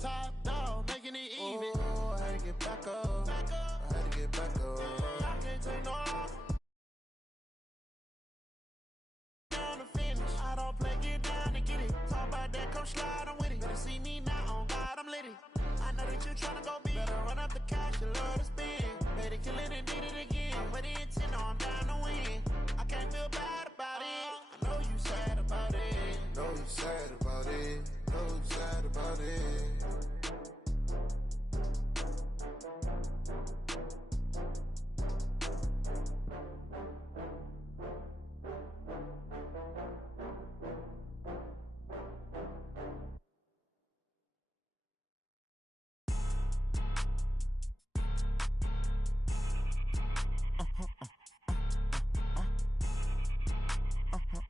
Top dog, making it even. Oh, I had to get back up. I had to get back up. I can't take no loss. On the finish. I don't play, get down and get it. Talk about that, come slide, I'm with it. Better see me now, on God, I'm litty. I know that you tryna go big. Better run up the cash, you love to spin. Made it, kill it, and did it again. But the intent, no, I'm down to win. I can't feel bad about it. I know you sad about it. Know you sad about it. Know you sad about it.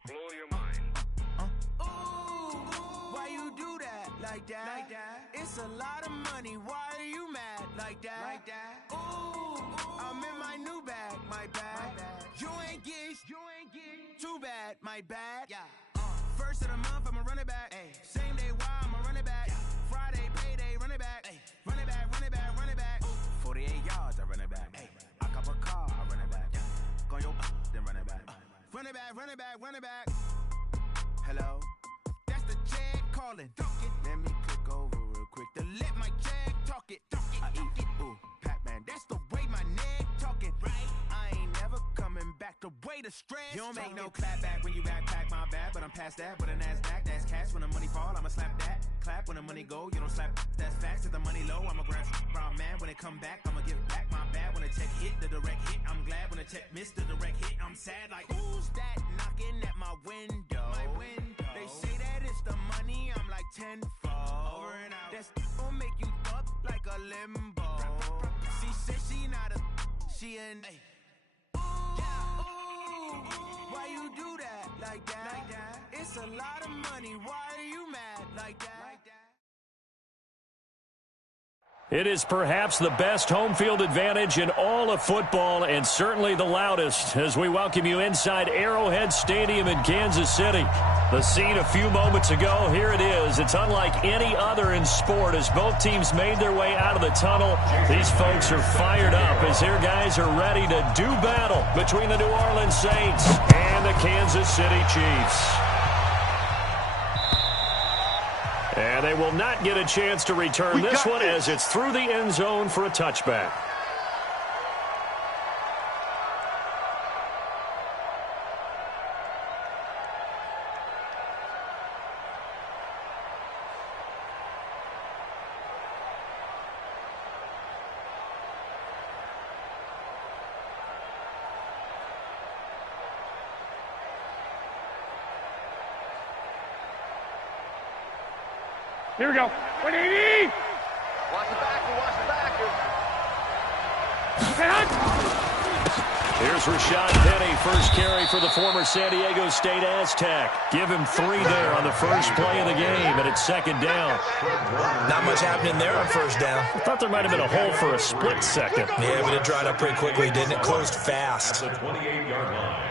Blow your mind. Why you do that like that? It's a lot of money. Why are you mad like that? Ooh, I'm in my new bag, my bad. You ain't get too bad, my bad. First of the month, I'ma run it back. Same day, why I'ma run it back. Friday, payday, run it back. Run it back, run it back, run it back. 48 yards, I run it back. I cop a car, I run it back. Go yo, then run it back. Run it back, run it back, run it back. Hello? That's the check calling. Let me click over real quick to let my check talk it. I eat it, ooh, Pac-Man. That's the way my neck talking. Right? I ain't never coming back. The way the stress. You don't make no clap back when you backpack, my bad. But I'm past that with a NASDAQ. That's cash. When the money fall, I'ma slap that. Clap when the money go. You don't slap. That's facts. If the money low, I'ma grab brown man. When it come back, I'ma give back my bad. When the check hit, the direct hit. I'm glad when the check missed the direct hit. I'm sad like, who's that knocking at my window? My window. They say that it's the money. I'm like tenfold. Over and out. That's gon' make you up like a limbo. She said she not a, she an. Why you do that like that? It's a lot of money. Why are you mad like that? It is perhaps the best home field advantage in all of football and certainly the loudest as we welcome you inside Arrowhead Stadium in Kansas City. The scene a few moments ago, here it is. It's unlike any other in sport as both teams made their way out of the tunnel. These folks are fired up as their guys are ready to do battle between the New Orleans Saints and the Kansas City Chiefs. And they will not get a chance to return this one as it's through the end zone for a touchback. Here we go. 180! Watch the backer, watch the backer. Here's Rashad Penny, first carry for the former San Diego State Aztec. Give him 3 there on the first play of the game, and it's second down. Not much happening there on first down. I thought there might have been a hole for a split second. Yeah, but it dried up pretty quickly, didn't it? Closed fast. At the 28-yard line.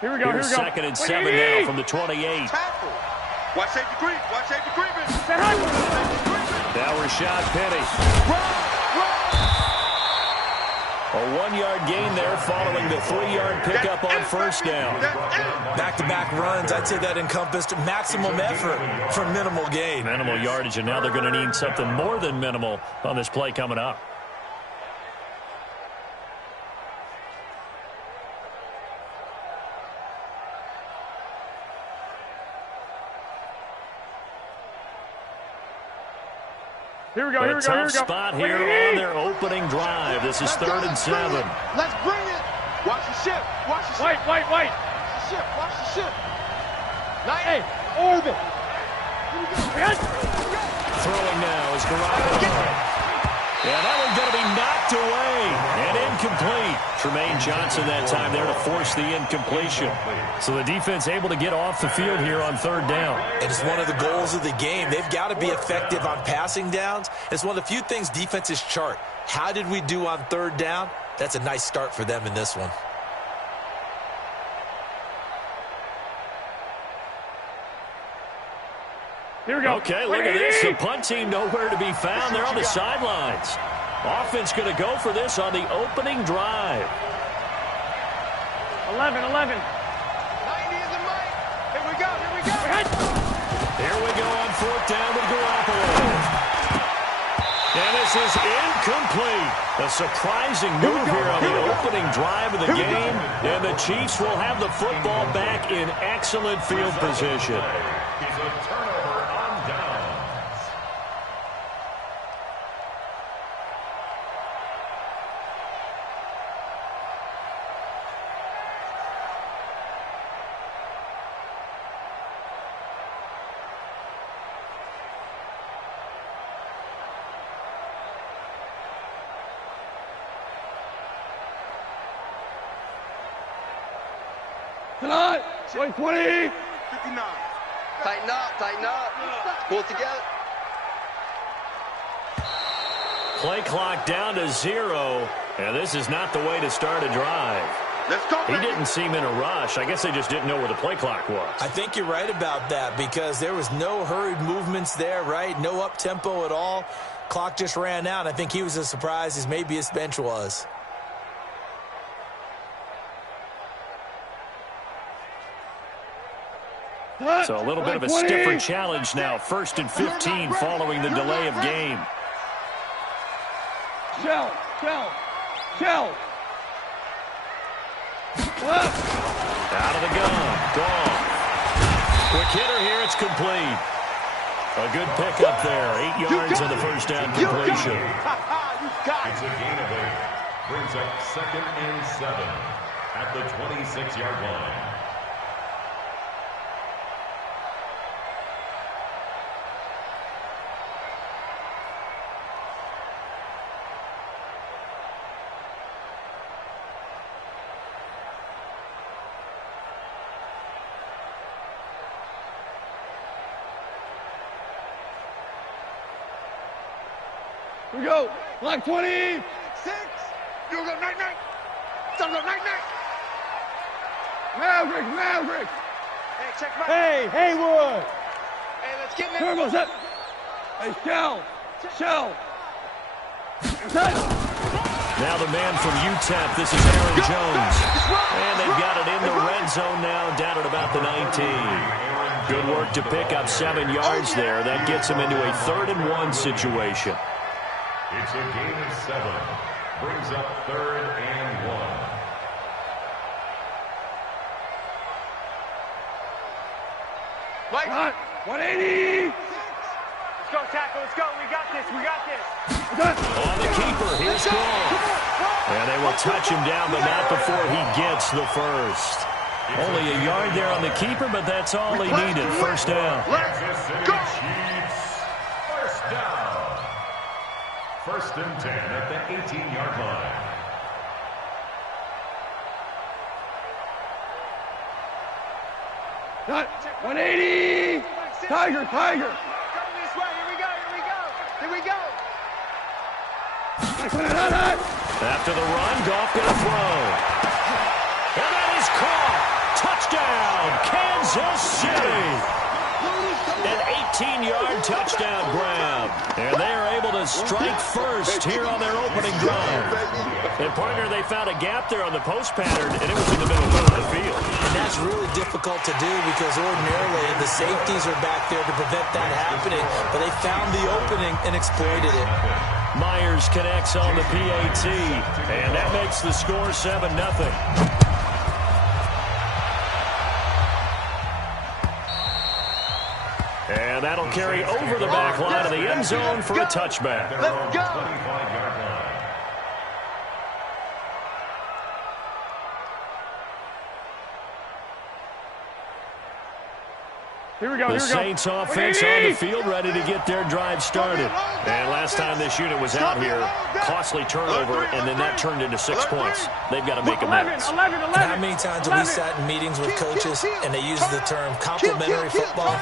Here we go, Here's second and 7 now from the 28. Watch safety creep, watch safety creeping. Now Rashad Penny. A 1-yard gain there following the 3-yard pickup on first down. Back-to-back runs, I'd say that encompassed maximum effort for minimal gain. Minimal yardage, and now they're going to need something more than minimal on this play coming up. Here we go, here we go, here we go. Tough spot here on their opening drive. This is 3rd and 7. Let's bring it. Watch the ship. Watch the ship. Wait. Watch the ship. Watch the ship. Hey, orbit. Throwing now is Garoppolo. Yeah, that one's going to be knocked away and incomplete. Tremaine Johnson that time there to force the incompletion. So the defense able to get off the field here on 3rd down. And it's one of the goals of the game. They've got to be effective on passing downs. It's one of the few things defenses chart. How did we do on 3rd down? That's a nice start for them in this one. Here we go. Okay, look at this. The punt team nowhere to be found. They're on the sidelines. Offense going to go for this on the opening drive. 11. 90 is the mic. Here we go. Here we go on 4th down with Garoppolo. And this is incomplete. A surprising move here on the opening drive of the game. And the Chiefs will have the football back in excellent field position. It's a turnover on downs. Tonight, 20. 59. Tighten up. Pull it together. Play clock down to 0. And this is not the way to start a drive. Let's go, He baby. didn't seem in a rush. I guess they just didn't know where the play clock was. I think you're right about that because there was no hurried movements there, right? No up-tempo at all. Clock just ran out. I think he was as surprised as maybe his bench was. So a little bit of a stiffer challenge now. 1st and 15 following the delay of game. Shell. Out of the gun. Gone. Quick hitter here. It's complete. A good pickup there. 8 yards on the first down completion. It's a gain of 8. Brings up 2nd and 7 at the 26-yard line. Here we go. Black 20. 6. You go night. Time to go night. Maverick. Hey, check my. Hey, Haywood. Hey, let's get in. Turbo set. Hey, Shell. Now the man from UTEP. This is Aaron Jones. And they've got it in the red zone now, down at about the 19. Good work to pick up 7 yards there. That gets him into a 3rd and 1 situation. It's a gain of 7. Brings up 3rd and 1. Mike. 180. Let's go, tackle. Let's go. We got this. On the keeper, here's Gall. And they will touch him down, but not before he gets the first. Only a yard there on the keeper, but that's all he needed. First down. Kansas City Chiefs. First down. 1st and 10 at the 18-yard line. Got 180. Tiger. Come this way. Here we go. After the run, Goff going to throw. And that is caught. Touchdown, Kansas City. An 18-yard touchdown grab. And they are able to strike first here on their opening drive. And, partner, they found a gap there on the post pattern, and it was in the middle of the field. And that's really difficult to do because ordinarily the safeties are back there to prevent that happening. But they found the opening and exploited it. Myers connects on the PAT, and that makes the score 7-0. And that'll carry over the back line of the end zone for a touchback. Let's go. 25-yard line. Here we go, The here we go. Saints offense on the field, ready to get their drive started. And last time this unit was out here, costly turnover, and then that turned into 6 points. They've got to make amends. 11. How many times have we sat in meetings with coaches and they use the term complementary football?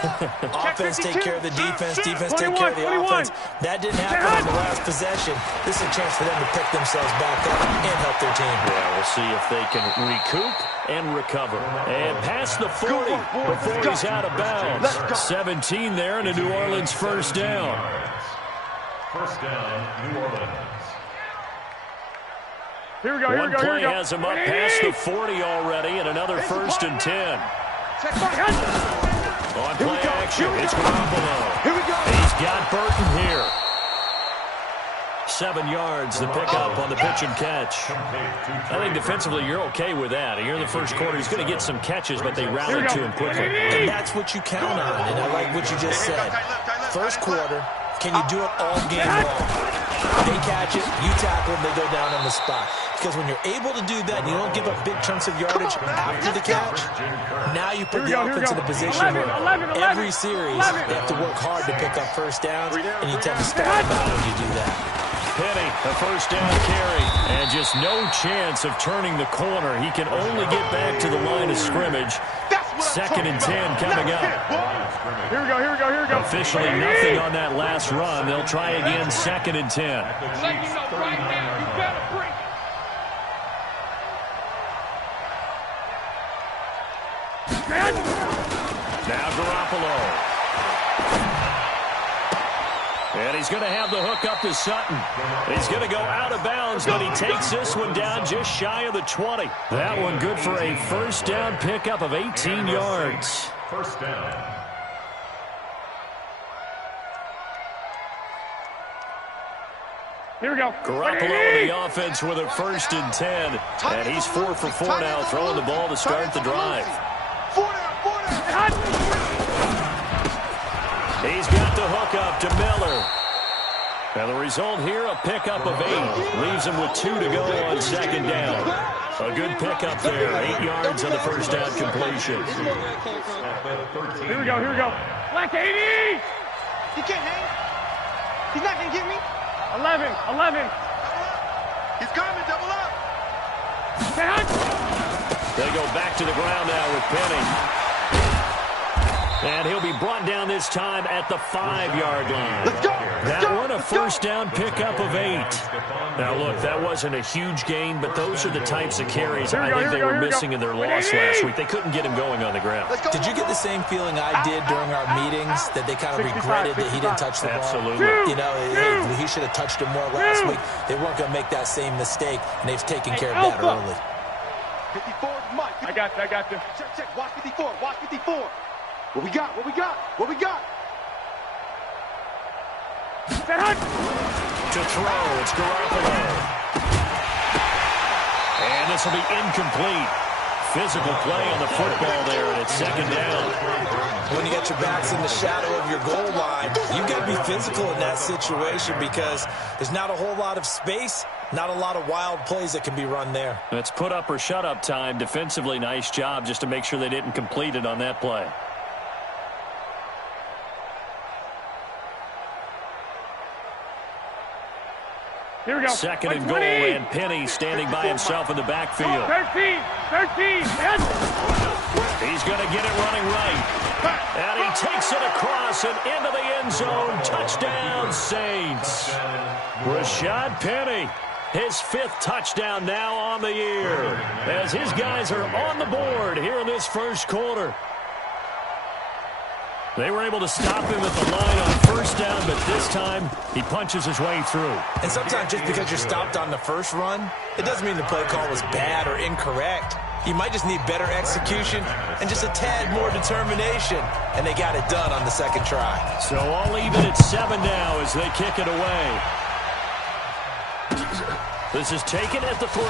Offense take care of the defense, defense take care of the offense. That didn't happen on the last possession. This is a chance for them to pick themselves back up and help their team. Yeah, we'll see if they can recoup and recover. And past the 40 before he's out of bounds. 17 there and a New Orleans first down. First down, New Orleans. Here we go, here we One go, here play we go. has him up past the 40 already, and another first and 10. On play action, it's Garoppolo. Here we go. He's got Burton here. 7 yards, the pickup on the pitch and catch. I think defensively you're okay with that. Here in the first quarter, he's going to get some catches, but they rallied to him quickly. And that's what you count on, and I like what you just said. First quarter, can you do it all game long? They catch it, you tackle them, they go down on the spot. Because when you're able to do that and you don't give up big chunks of yardage after the catch, now you put the offense in a position where every series they have to work hard to pick up first downs, and you tend to stall them out when you do that. Penny, a first down carry, and just no chance of turning the corner. He can only get back to the line of scrimmage. Second and 10 coming up. Here we go, here we go, here we go. Officially nothing on that last run. They'll try again, second and 10. Let you know right now, you better break. Now Garoppolo. And he's going to have the hook up to Sutton. He's going to go out of bounds, but he takes this one down just shy of the 20. That one good for a first down pickup of 18 yards. First down. Here we go. Garoppolo in the offense with a first and 10. And he's 4 for 4 now, throwing the ball to start the drive. He's got the hook up to Miller. And the result here, a pickup of 8. Leaves him with 2 to go on second down. A good pickup there. 8 yards on the first down completion. Here we go, here we go. Black 80! He can't hang. He's not going to get me. 11. He's coming, double up. They go back to the ground now with Penny. And he'll be brought down this time at the 5-yard line. Let's go. That one a first down pickup of 8. Now, look, that wasn't a huge gain, but those are the types of carries I think they were missing in their loss last week. They couldn't get him going on the ground. Did you get the same feeling I did during our meetings, that they kind of regretted that he didn't touch the ball? Absolutely. You know, he should have touched it more last week. They weren't going to make that same mistake, and they've taken care of that early. 54, Mike. I got you. Check. Watch 54. Watch 54. What we got? To throw, it's Garoppolo. And this will be incomplete. Physical play on the football there, and it's second down. When you got your backs in the shadow of your goal line, you've got to be physical in that situation because there's not a whole lot of space, not a lot of wild plays that can be run there. It's put up or shut up time. Defensively, nice job just to make sure they didn't complete it on that play. Here we go. Second and goal, and Penny standing by himself in the backfield. 13. He's going to get it running right. And he takes it across and into the end zone. Touchdown, Saints. Rashad Penny, his 5th touchdown now on the year, as his guys are on the board here in this first quarter. They were able to stop him at the line on first down, but this time he punches his way through. And sometimes just because you're stopped on the first run, it doesn't mean the play call was bad or incorrect. You might just need better execution and just a tad more determination. And they got it done on the second try. So all even at 7 now as they kick it away. This is taken at the 3.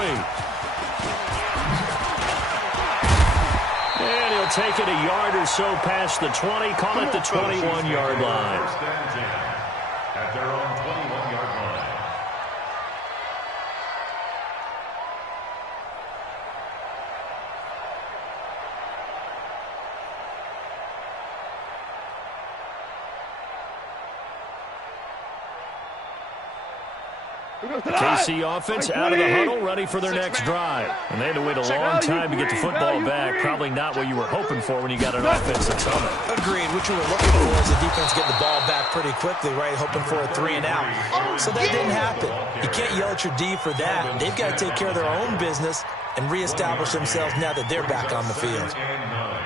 And he'll They'll take it a yard or so past the 20, call it the 21-yard line. First and 10 at their own 21-yard line. The KC offense out of the huddle, ready for their next drive. And they had to wait a long time to get the football back. Probably not what you were hoping for when you got an offense that's humming. Agreed. What you were looking for is the defense getting the ball back pretty quickly, right? Hoping for a 3 and out. So that didn't happen. You can't yell at your D for that. They've got to take care of their own business and reestablish themselves now that they're back on the field. And 9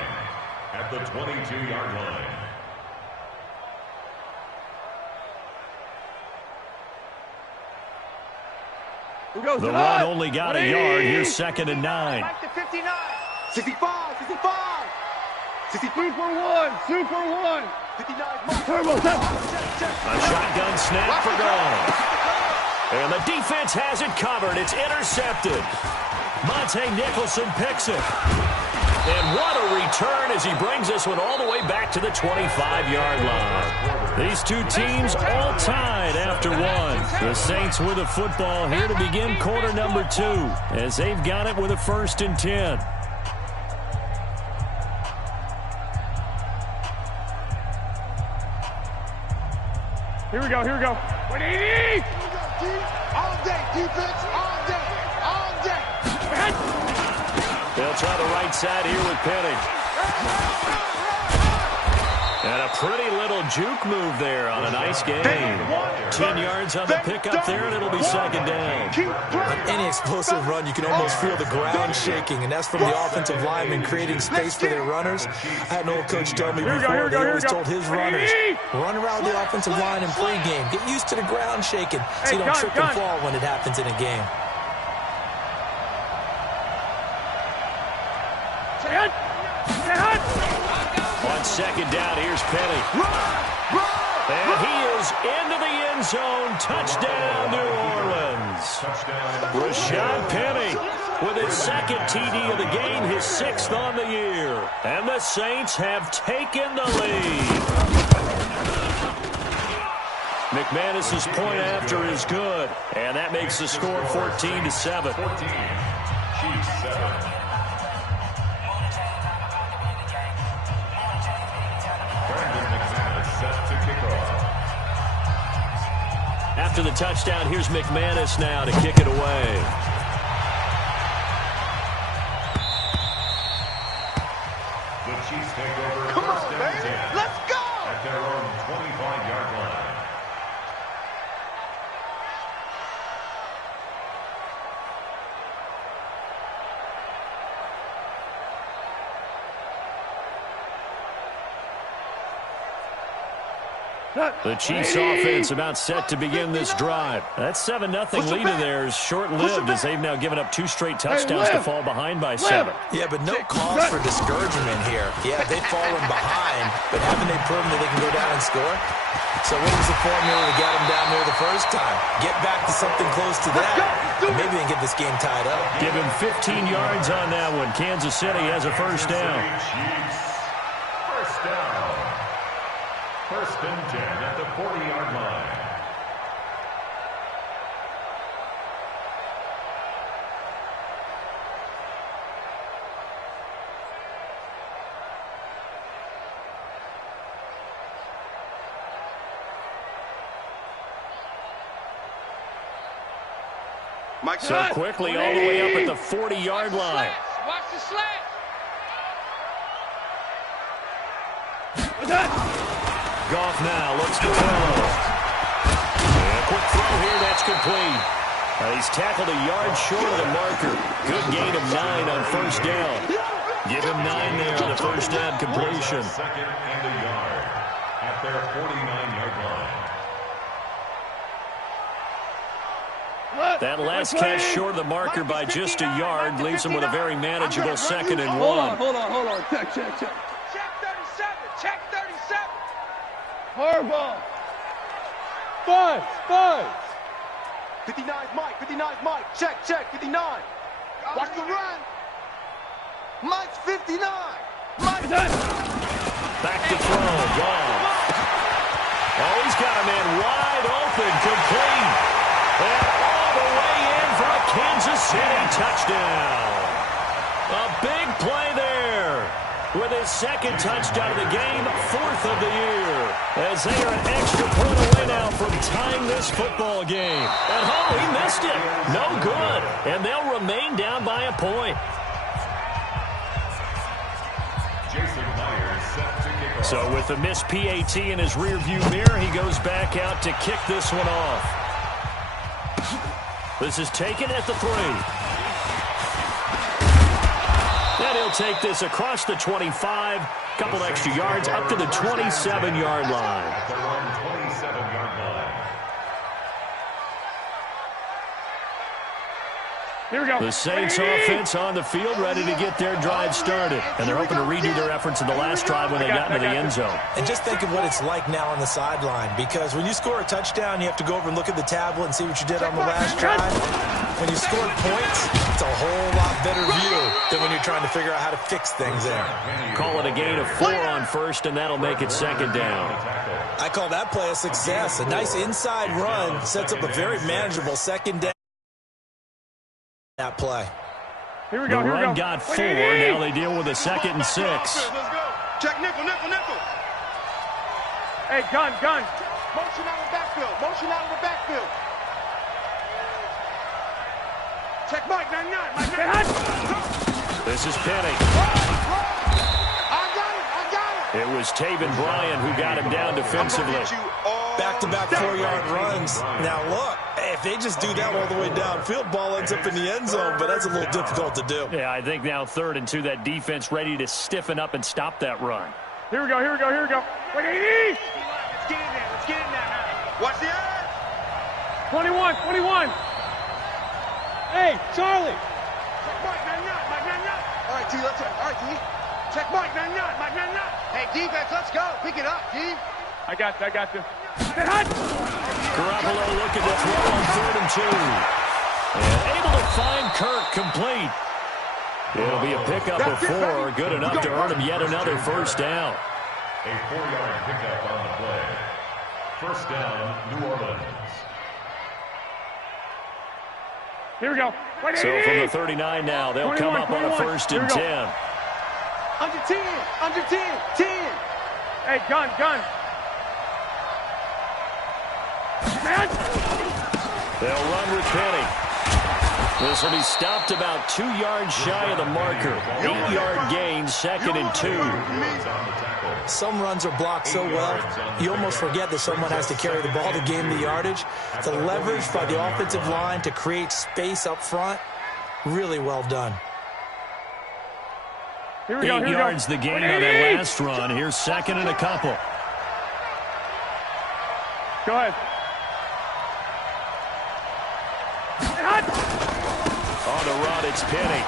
at the 22-yard line. The run only got a yard. Here's 2nd and 9. Back to 59. 65, 65. 63 for 1, 2 for 1. 59. A shotgun snap for goal. And the defense has it covered. It's intercepted. Monte Nicholson picks it. And what a return as he brings this one all the way back to the 25-yard line. These two teams all tied after one. The Saints with the football here to begin quarter number 2 as they've got it with a 1st and 10. Here we go, here we go. 180! All day, defense, all day, all day. They'll try the right side here with Penny. And a pretty little juke move there on a nice game. 10 yards on the pickup there, and it'll be 2nd down. On any explosive run, you can almost feel the ground shaking, and that's from the offensive linemen creating space for their runners. I had an old coach tell me before, he always told his runners, run around the offensive line in pregame. Get used to the ground shaking so you don't trip and fall when it happens in a game. On 2nd down, here's Penny. And he is into the end zone. Touchdown, New Orleans. Rashad Penny with his 2nd TD of the game, his 6th on the year. And the Saints have taken the lead. McManus's point after is good. And that makes the score 14-7. 14, Chiefs 7. After the touchdown, here's McManus now to kick it away. The Chiefs take over. Come on, 1st and baby. 10 Let's go. at their own 25-yard line. The Chiefs offense about set to begin this drive. That 7-0 lead of theirs short-lived as they've now given up 2 straight touchdowns to fall behind by 7. Yeah, but no cause for discouragement here. Yeah, they've fallen behind, but haven't they proven that they can go down and score? So what was the formula to get them down there the first time? Get back to something close to that. Maybe they can get this game tied up. Give him 15 yards on that one. Kansas City has a 1st down. Chiefs, 1st down. 1st and 10 at the 40-yard line. So quickly all the way up at the 40-yard line. Watch the slant. Goff now looks to throw. And a quick throw here, that's complete. He's tackled a yard short of the marker. Good gain of 9 on 1st down. Give him 9 there on the 1st down completion. 2nd and a yard at their 49-yard line. That last catch short of the marker by just a yard leaves him with a very manageable 2nd and 1. Hold on. Check. Check 37. Check 37. Hardball. 5. 59's Mike. Check. 59. Watch the run. Mike's 59. Back to throw. Gone. Oh, he's got a man wide open. Complete. And all the way in for a Kansas City touchdown. A big play there. With his second touchdown of the game, 4th of the year. As they are an extra point away now from tying this football game. And oh, he missed it. No good. And they'll remain down by a point. So with the missed PAT in his rearview mirror, he goes back out to kick this one off. This is taken at the 3. And he'll take this across the 25, couple extra yards up to the 27-yard line. Here we go. The Saints offense on the field, ready to get their drive started. And they're hoping to redo their efforts in the last drive when they got into the end zone. And just think of what it's like now on the sideline, because when you score a touchdown, you have to go over and look at the tablet and see what you did on the last drive. When you score points, it's a whole lot better view than when you're trying to figure out how to fix things there. Call it a gain of 4 on first, and that'll make it second down. I call that play a success. A nice inside run sets up a very manageable second down. That play. Here we go. The run got 4. Now they deal with a 2nd and 6. Let's go. Check nickel. Hey, gun. Motion out of the backfield. Check Mike, 9-9. This is Penny. I got it. It was Taven Bryan who got him down defensively. Back-to-back 4-yard runs. Now, look, if they just do that all the way downfield, ball ends up in the end zone, but that's a little difficult to do. Yeah, I think now 3rd and 2, that defense ready to stiffen up and stop that run. Here we go. Wait, 80. Let's get in there. Watch the eye. 21. Hey, Charlie. Check Mike, 9-9. All right, T, let's go. All right, T. Check Mike, 9-9. Hey, defense, let's go. Pick it up, T. I got you. Garoppolo looking to throw on 3rd and 2. And able to find Kirk complete. It'll be a pickup of 4. Good enough to earn him yet another first down. A 4-yard pickup on the play. First down, New Orleans. Here we go. Wait, So from the 39 now, they'll come up on a 1st and 10. Under 10. 10. Hey, gun. They'll run with Penny. This will be stopped about 2 yards shy of the marker. 8-yard gain, 2nd and 2. Some runs are blocked so well, you almost forget that someone has to carry the ball to gain the yardage. The leverage by the offensive line to create space up front, really well done. 8 yards the gain on that last run. Here's 2nd and a couple. Go ahead. On the run, it's Penny.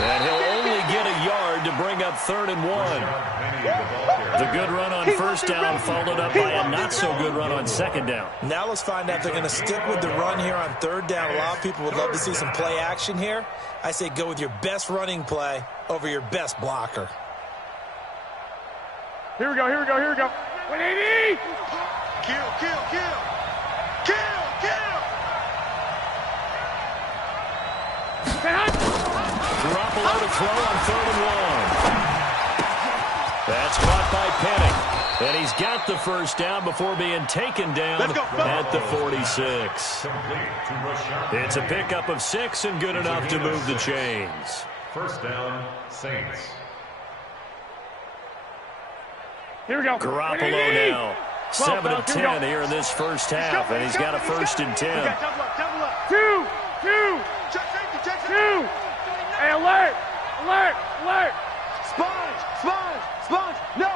And he'll only get a yard to bring up 3rd and 1. The good run on 1st down followed up by a not-so-good run on 2nd down. Now let's find out if they're going to stick with the run here on 3rd down. A lot of people would love to see some play action here. I say go with your best running play over your best blocker. Here we go. 180. Kill. Garoppolo to throw on 3rd and 1. That's caught by Penny. And he's got the first down before being taken down at the 46. It's a pickup of 6 and good enough to move the chains. First down, Saints. Here we go. Garoppolo now. 7 of 10 here in this first half, and he's got a 1st and 10. Double up. 2. Hey, alert. Sponge. No.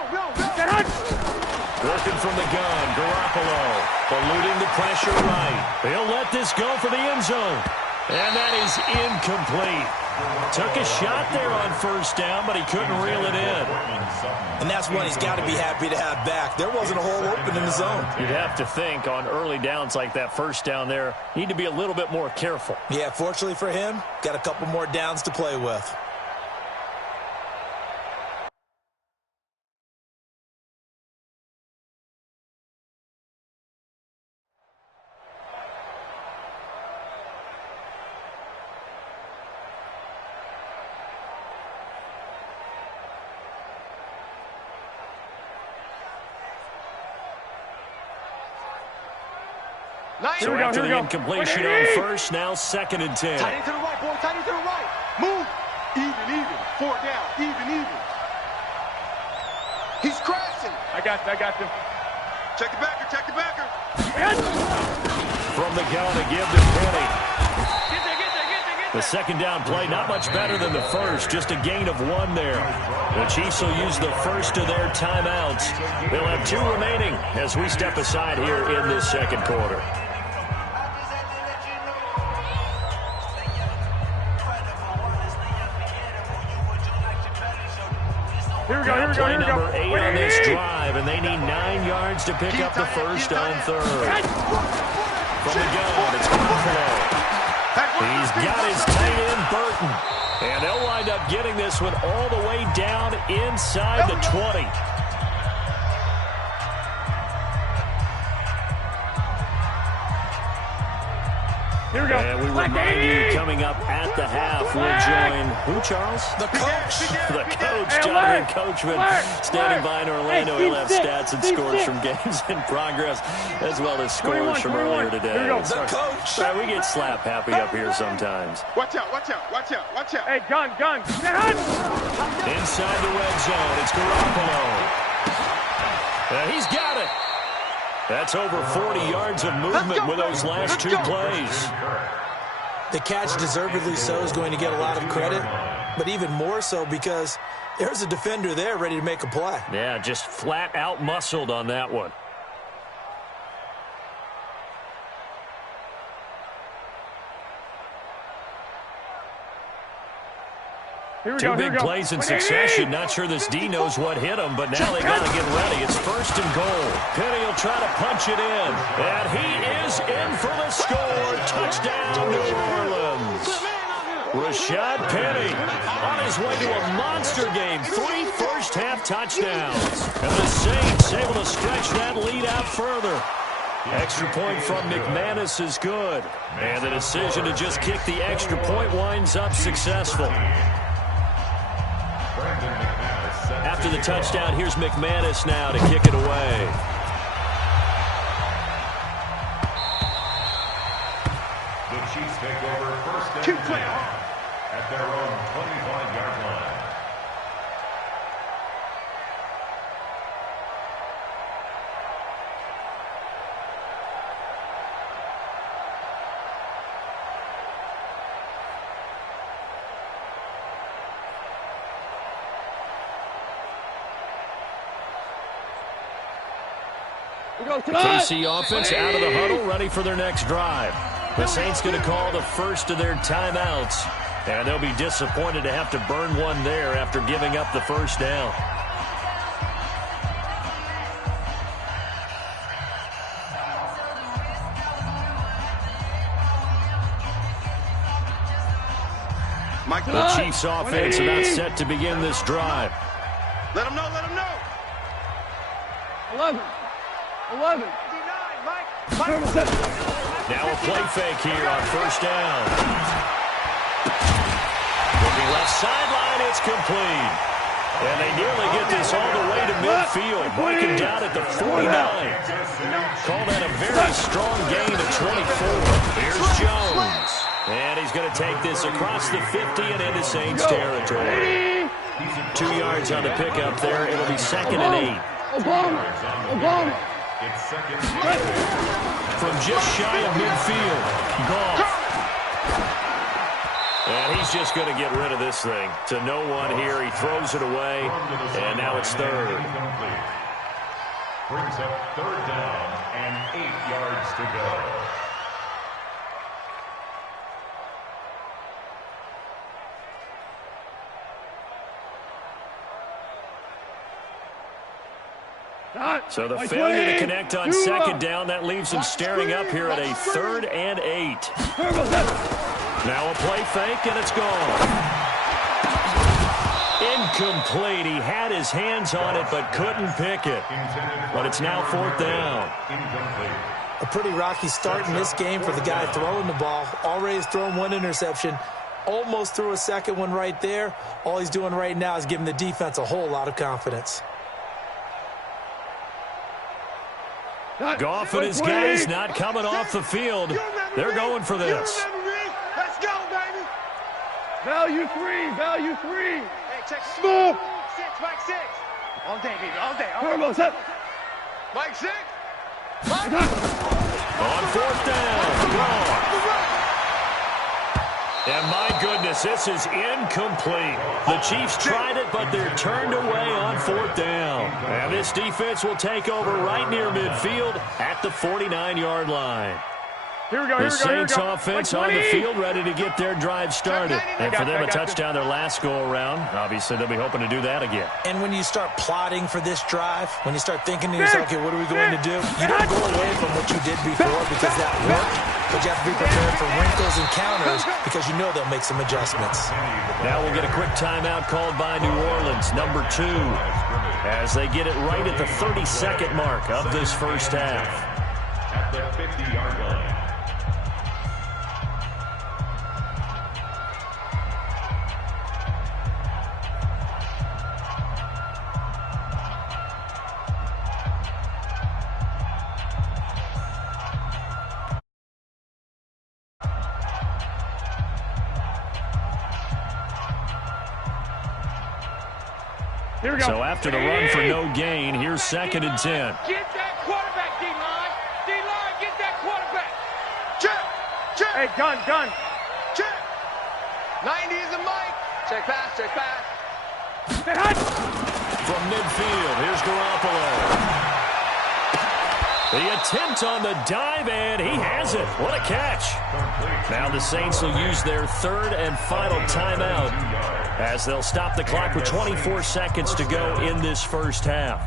Working from the gun, Garoppolo eluding the pressure right. He'll let this go for the end zone. And that is incomplete. Took a shot there on 1st down, but he couldn't reel it in. And that's one he's got to be happy to have back. There wasn't a hole open in the zone. You'd have to think on early downs like that 1st down there, need to be a little bit more careful. Yeah, fortunately for him, got a couple more downs to play with. So after the incompletion on first, now 2nd and 10. Tight end to the right, boy. Tight end to the right. Move. Even. 4 down. Even. He's crashing. I got them. Check the backer. From the gun to give to Penny. The 2nd down play, not much better than the first, just a gain of 1 there. The Chiefs will use the first of their timeouts. They'll have 2 remaining as we step aside here in this 2nd quarter. Here we go. Play number 8 on this drive, and they need 9 yards to pick up the first on 3rd. From the gun, it's Buffalo. He's got his tight end, Burton. And they'll wind up getting this one all the way down inside the 20. Here we go. And we remind you, coming up at the half, we'll join who, Charles? The coach. The coach, Jonathan Coachman, standing by in Orlando. He'll have stats and scores from games in progress, as well as scores from earlier today. The coach. We get slap happy up here sometimes. Watch out. Hey, gun. Inside the red zone, it's Garoppolo. He's got it. That's over 40 yards of movement with those last 2 plays. The catch, deservedly so, is going to get a lot of credit, but even more so because there's a defender there ready to make a play. Yeah, just flat out muscled on that one. Two big plays in succession. Not sure this D knows what hit him, but now they got to get ready. It's 1st and goal. Penny will try to punch it in, and he is in for the score. Touchdown, New Orleans. Rashad Penny on his way to a monster game. 3 first-half touchdowns. And the Saints able to stretch that lead out further. Extra point from McManus is good. And the decision to just kick the extra point winds up successful. After the touchdown, here's McManus now to kick it away. The Chiefs take over 1st and 10 at their own 25-yard line. The KC offense out of the huddle, ready for their next drive. The Saints going to call the first of their timeouts, and they'll be disappointed to have to burn one there after giving up the first down. The Chiefs offense about set to begin this drive. Let him know. 11. Now a play fake here on 1st down. From the left sideline, it's complete. And they nearly get this all the way to midfield. Breaking down at the 49. Call that a very strong gain of 24. Here's Jones. And he's going to take this across the 50 and into Saints territory. 2 yards on the pickup there. It'll be 2nd and 8. Obama. It's 2nd. From just shy of midfield. Goff. And he's just going to get rid of this thing. To no one here. He throws it away. And now it's 3rd. Brings up 3rd down and 8 yards to go. So the failure to connect on 2nd down, that leaves him staring up here at a 3rd and 8. Now a play fake, and it's gone. Incomplete. He had his hands on it, but couldn't pick it. But it's now 4th down. A pretty rocky start in this game for the guy throwing the ball. Already has thrown 1 interception. Almost threw a 2nd one right there. All he's doing right now is giving the defense a whole lot of confidence. Goff and his guys not coming off the field. They're going for this. Let's go, baby. Value 3. Value 3. Hey, check smooth. 6, Mike 6. All day, baby, all day. Turbo set. Mike 6. On fourth down. Gone. And my goodness, this is incomplete. The Chiefs tried it, but they're turned away on fourth down. And this defense will take over right near midfield at the 49-yard line. Here we go, The Saints offense on the field ready to get their drive started. And for them, a touchdown their last go-around. Obviously, they'll be hoping to do that again. And when you start plotting for this drive, when you start thinking to yourself, okay, what are we going to do? You don't go away from what you did before because that worked. But you have to be prepared for wrinkles and counters because you know they'll make some adjustments. Now we'll get a quick timeout called by New Orleans, number 2, as they get it right at the 32nd mark of this first half. At the 50-yard line. Here we go. So after the run for no gain, here's 2nd and 10. Get that quarterback, D-line. D-line, get that quarterback. Check. Check. Hey, gun. Check. 90 is the mic. Check pass, check pass. Stay hot. From midfield, here's Garoppolo. The attempt on the dive, and he has it. What a catch. Now the Saints will use their 3rd and final timeout as they'll stop the clock with 24 seconds to go in this first half.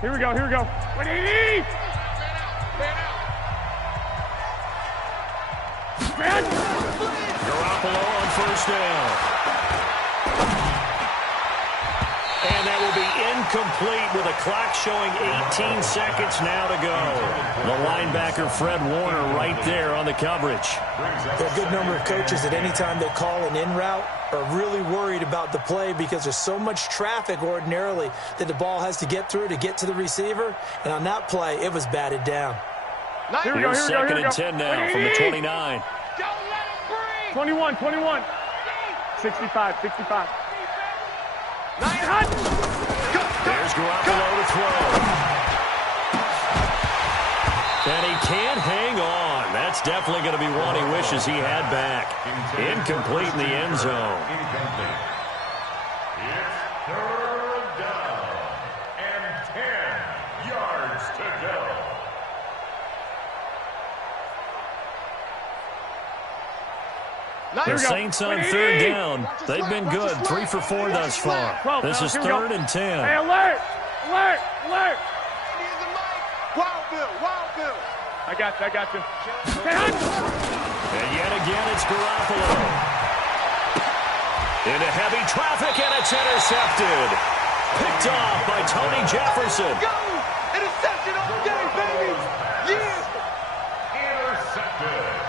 Here we go. 180. Man. Garoppolo on first down. And that will be incomplete with a clock showing 18 seconds now to go. The linebacker, Fred Warner, right there on the coverage. There are a good number of coaches that any time they call an in route are really worried about the play because there's so much traffic ordinarily that the ball has to get through to get to the receiver. And on that play, it was batted down. Here's 2nd and 10 now from the 29. 21. 65. There's Garoppolo to throw. And he can't hang on. That's definitely going to be one he wishes he had back. Incomplete in the end zone. It's 3rd down and 10 yards to go. The Saints on 3rd down. They've been good. 3 for 4 thus far. This is 3rd and 10. Hey, alert! Wild Bill. I got you. And yet again, it's Garoppolo. Into heavy traffic, and it's intercepted. Picked off by Tony Jefferson. Go! Interception all day, baby! Yeah! Intercepted.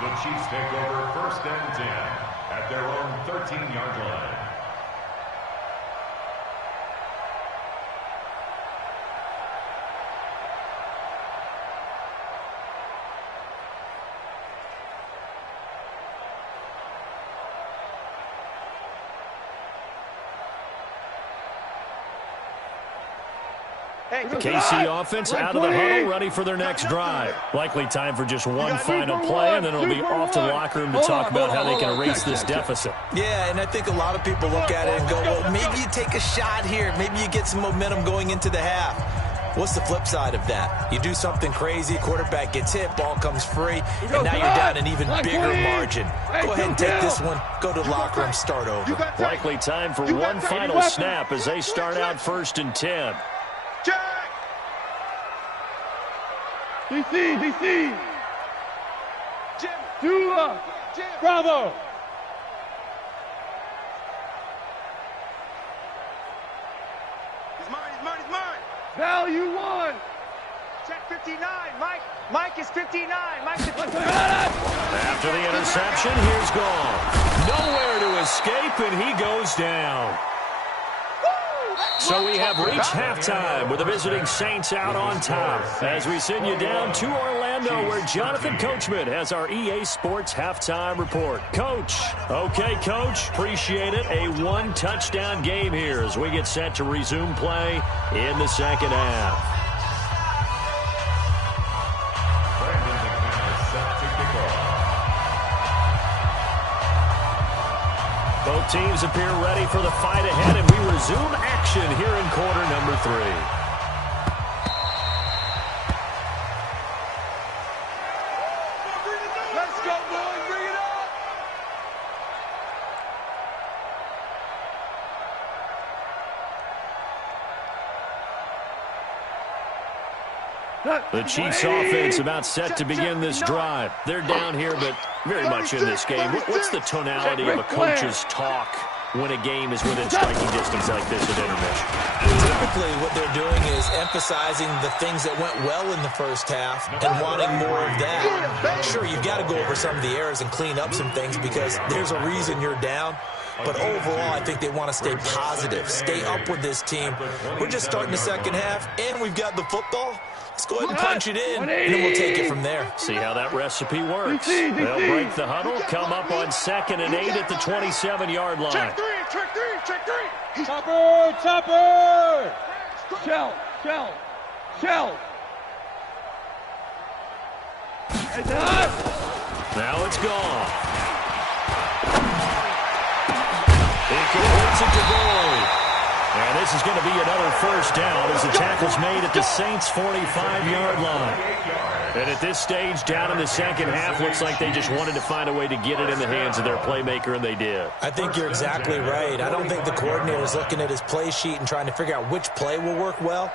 The Chiefs take over 1st and 10 at their own 13-yard line. The KC offense out of the huddle, ready for their next drive. Likely time for just one final play, and then it'll be off to the locker room to talk about how they can erase this deficit. Yeah, and I think a lot of people look at it and go, well, maybe you take a shot here. Maybe you get some momentum going into the half. What's the flip side of that? You do something crazy, quarterback gets hit, ball comes free, and now you're down an even bigger margin. Go ahead and take this one, go to the locker room, start over. Likely time for one final snap as they start out 1st and 10. DC. Dula. Bravo. He's mine. Value 1. Check 50. 59. Mike is 59. Mike's 59. After the interception, here's Gall. Nowhere to escape, and he goes down. So we have reached halftime with the visiting Saints out on top as we send you down to Orlando where Jonathan Coachman has our EA Sports halftime report. Coach. Okay, Coach. Appreciate it. A one-touchdown game here as we get set to resume play in the second half. Both teams appear ready for the fight ahead, and we resume action here in quarter number 3. Let's go, boys. Bring it up. The Chiefs offense about set to begin this drive. They're down here, but very much in this game. What's the tonality of a coach's talk when a game is within striking distance like this at intermission? Typically, what they're doing is emphasizing the things that went well in the first half and wanting more of that. Sure, you've got to go over some of the errors and clean up some things because there's a reason you're down. But overall, I think they want to stay positive, stay up with this team. We're just starting the second half, and we've got the football. Let's go ahead and punch it in, and then we'll take it from there. See how that recipe works. They'll break the huddle, come up on 2nd and 8 at the 27-yard line. Check three. Chopper! Shell. Now it's gone. He completes it to Boyd. And this is going to be another first down as the tackle's made at the Saints' 45-yard line. And at this stage, down in the second half, looks like they just wanted to find a way to get it in the hands of their playmaker, and they did. I think you're exactly right. I don't think the coordinator's looking at his play sheet and trying to figure out which play will work well.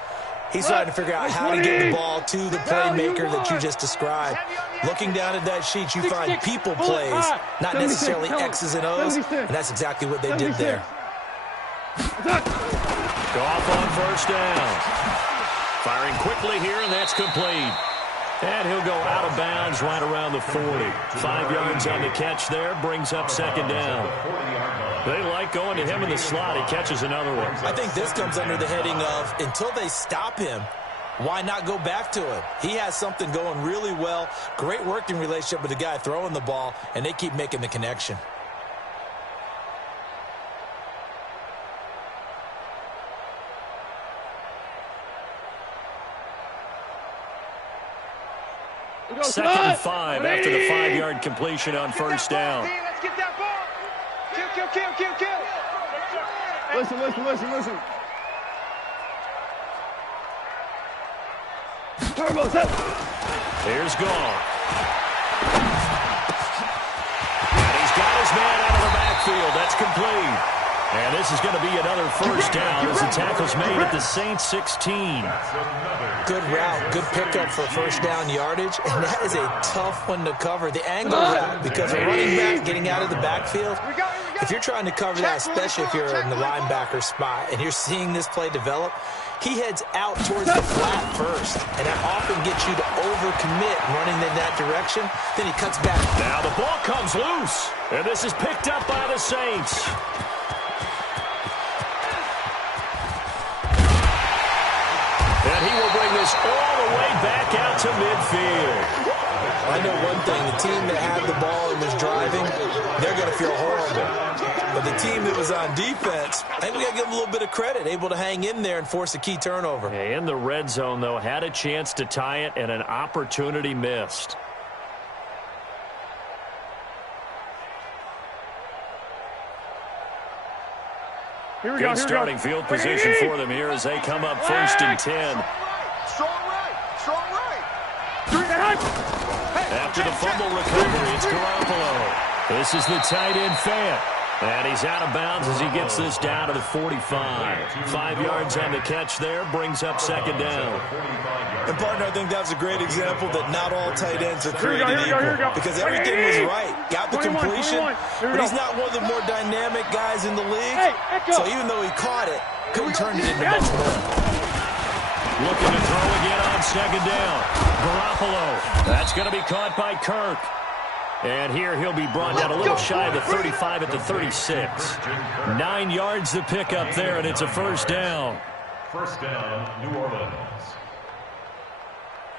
He's trying to figure out how to get the ball to the playmaker that you just described. Looking down at that sheet, you find people plays, not necessarily X's and O's, and that's exactly what they did there. Goff on first down. Firing quickly here, and that's complete. And he'll go out of bounds right around the 40. 5 yards on the catch there, brings up second down. They like going to him in the slot. He catches another one. I think this comes under the heading of, until they stop him, why not go back to him? He has something going really well. Great working relationship with the guy throwing the ball, and they keep making the connection. Second and 5 after the 5-yard completion on first down. Let's get that ball. Kill. Listen. Turbo's up. Here's Goff. And he's got his man out of the backfield. That's complete. And this is going to be another first down as the tackle's made at the Saints 16. Good route, good pickup for first down yardage, and that is a tough one to cover. The angle route, because a running back getting out of the backfield, if you're trying to cover that, especially if you're in the linebacker spot, and you're seeing this play develop, he heads out towards the flat first, and that often gets you to overcommit running in that direction. Then he cuts back. Now the ball comes loose, and this is picked up by the Saints. And he will bring this all the way back out to midfield. I know one thing, the team that had the ball and was driving, they're going to feel horrible. But the team that was on defense, I think we got to give them a little bit of credit, able to hang in there and force a key turnover. In the red zone, though, had a chance to tie it and an opportunity missed. Good starting field position for them here as they come up 1st and 10. Strong right. After the fumble recovery, it's Garoppolo. This is the tight end Fant. And he's out of bounds as he gets this down to the 45. 5 yards on the catch there, brings up second down. And, partner, I think that's a great example that not all tight ends are created equal. Because everything was right. Got the completion, but he's not one of the more dynamic guys in the league. So even though he caught it, couldn't turn it into much more. Looking to throw again on second down. Garoppolo. That's going to be caught by Kirk. And here he'll be brought down a little shy of the 35 at the 36. 9 yards to pick up there, and it's a first down. First down, New Orleans.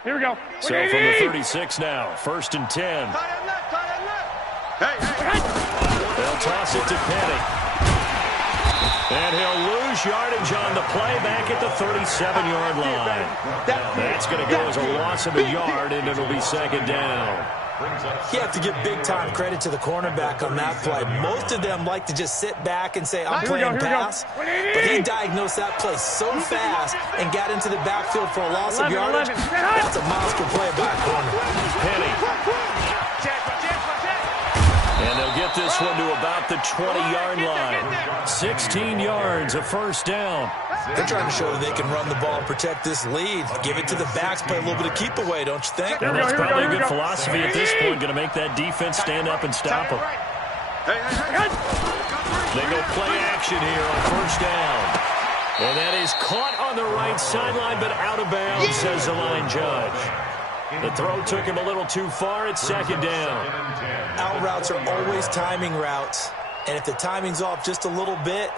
Here we go. So from the 36 now, 1st and 10. They'll toss it to Penny. And he'll lose yardage on the play back at the 37-yard line. That's going to go as a loss of a yard, and it'll be second down. You have to give big-time credit to the cornerback on that play. Most of them like to just sit back and say, I'm playing pass. But he diagnosed that play so fast and got into the backfield for a loss of yardage. That's a monster play by a corner. Penny. And they'll get this one to about the 20-yard line. 16 yards, a first down. They're trying to show that they can run the ball and protect this lead. Give it to the backs, play a little bit of keep away, don't you think? And that's probably a good philosophy at this point, going to make that defense stand up and stop them. They go play action here on first down. And that is caught on the right sideline, but out of bounds, says the line judge. The throw took him a little too far. It's second down. Out routes are always timing routes. And if the timing's off just a little bit,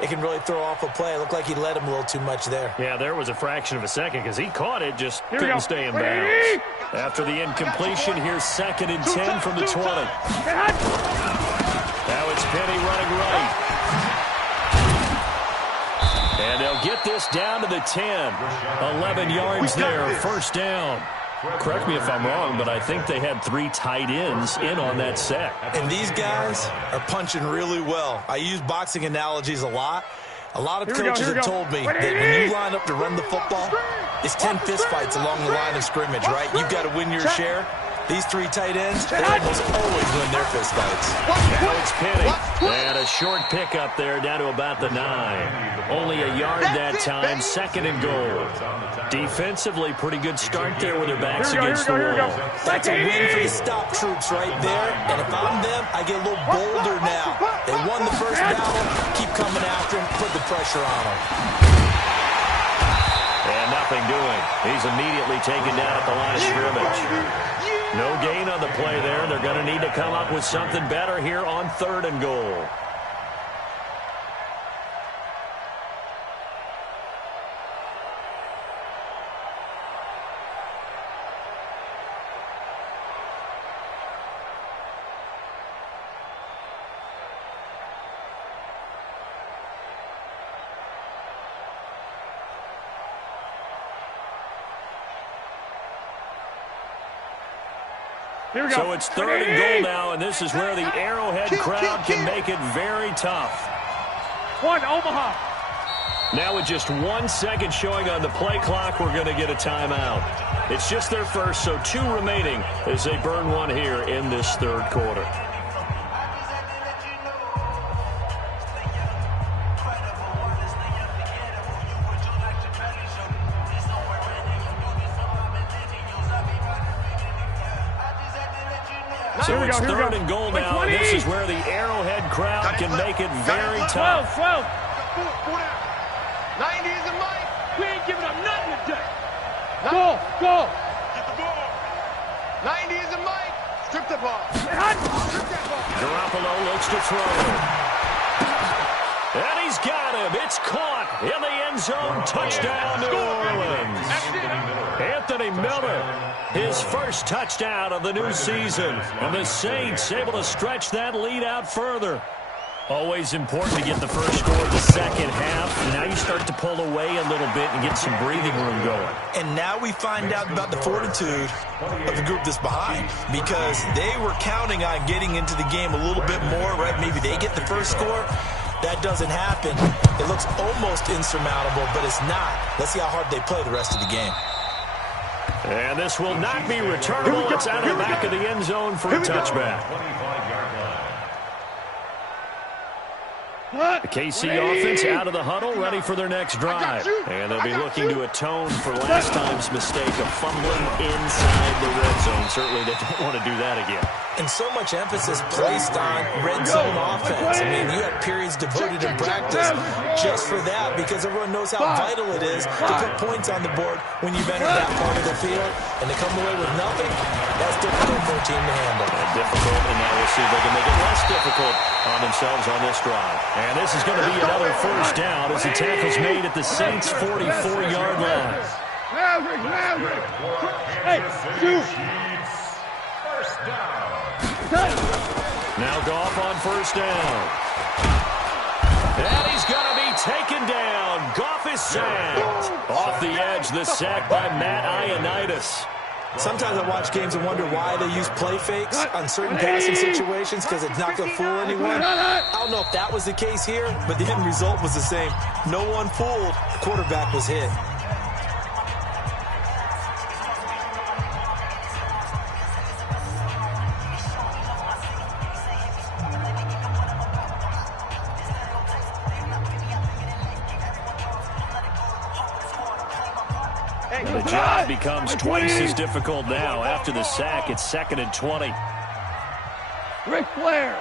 it can really throw off a play. It looked like he led him a little too much there. Yeah, there was a fraction of a second because he caught it, just couldn't stay in bounds. After the incompletion, here's 2nd and 10 from the 20. Now it's Penny running right. And they'll get this down to the 10. 11 yards there, first down. Correct me if I'm wrong, but I think they had 3 tight ends in on that set. And these guys are punching really well. I use boxing analogies a lot. A lot of coaches have told me that when you line up to run the football, it's 10 fistfights along the line of scrimmage, right? You've got to win your share. These 3 tight ends, they almost always win their fistfights. Now it's Penny. And a short pickup there down to about the 9. Only a yard that time, 2nd and goal. Defensively, pretty good start there with their backs against the wall. That's a win for the stop troops right there. And if I'm them, I get a little bolder now. They won the first battle. Keep coming after him. Put the pressure on him. And nothing doing. He's immediately taken down at the line of scrimmage. No gain on the play there. They're going to need to come up with something better here on 3rd and goal. So it's 3rd and goal now, and this is where the Arrowhead crowd can make it very tough. Omaha. Now with just 1 second showing on the play clock, we're going to get a timeout. It's just their first, so 2 remaining as they burn one here in this 3rd quarter. So it's 3rd and goal now, and this is where the Arrowhead crowd can make it very tough. 12. 90 is the mic. We ain't giving up nothing today. Go. Get the ball. 90 is the mic. Strip the ball. Garoppolo looks to throw. And he's got him. It's caught in the end zone. Touchdown, New Orleans. Anthony Miller, his first touchdown of the new season. And the Saints able to stretch that lead out further. Always important to get the first score of the second half. Now you start to pull away a little bit and get some breathing room going. And now we find out about the fortitude of the group that's behind, because they were counting on getting into the game a little bit more, right? Maybe they get the first score. That doesn't happen. It looks almost insurmountable, but it's not. Let's see how hard they play the rest of the game. And this will not be returnable. It's out of the back of the end zone for a touchback. The KC offense out of the huddle, ready for their next drive. And they'll be looking to atone for last time's mistake of fumbling inside the red zone. Certainly they don't want to do that again. And so much emphasis placed on red zone offense. I mean, you have periods devoted in practice just for that because everyone knows how vital it is to put points on the board when you've entered that part of the field. And to come away with nothing, that's difficult for a team to handle. Difficult, and now we'll see if they can make it less difficult on themselves on this drive. And this is going to be another first down as the tackle's made at the Saints' 44-yard line. Hey, shoot! First down. Now Goff on first down. And he's going to be taken down. Goff is sacked. Off the edge, the sack by Matt Ioannidis. Sometimes I watch games and wonder why they use play fakes on certain passing situations because it's not going to fool anyone. I don't know if that was the case here, but the end result was the same. No one fooled. The quarterback was hit. The job becomes twice as difficult now. After the sack, it's 2nd and 20. Ric Flair.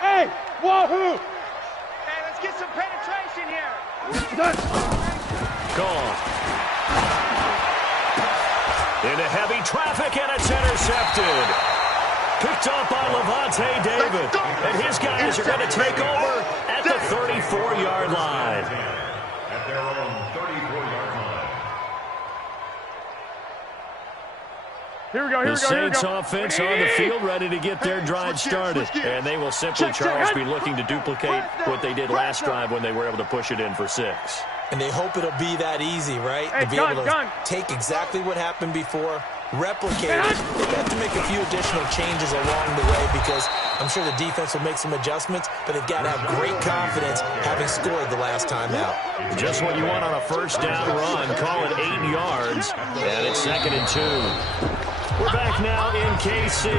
Hey, wahoo! Hey, let's get some penetration here. Gone. Into heavy traffic, and it's intercepted. Picked up by Levante David. And his guys are going to take over at the 34-yard line. At their own 34-yard line. Here we go, The Saints offense on the field, ready to get their drive started. And they will simply, Charles, be looking to duplicate what they did last drive when they were able to push it in for 6. And they hope it'll be that easy, right? To be able to take exactly what happened before, replicate it. They have to make a few additional changes along the way because I'm sure the defense will make some adjustments, but they've got to have great confidence having scored the last time out. Just what you want on a first down run. Call it 8 yards, and it's 2nd and 2. We're back now in KC.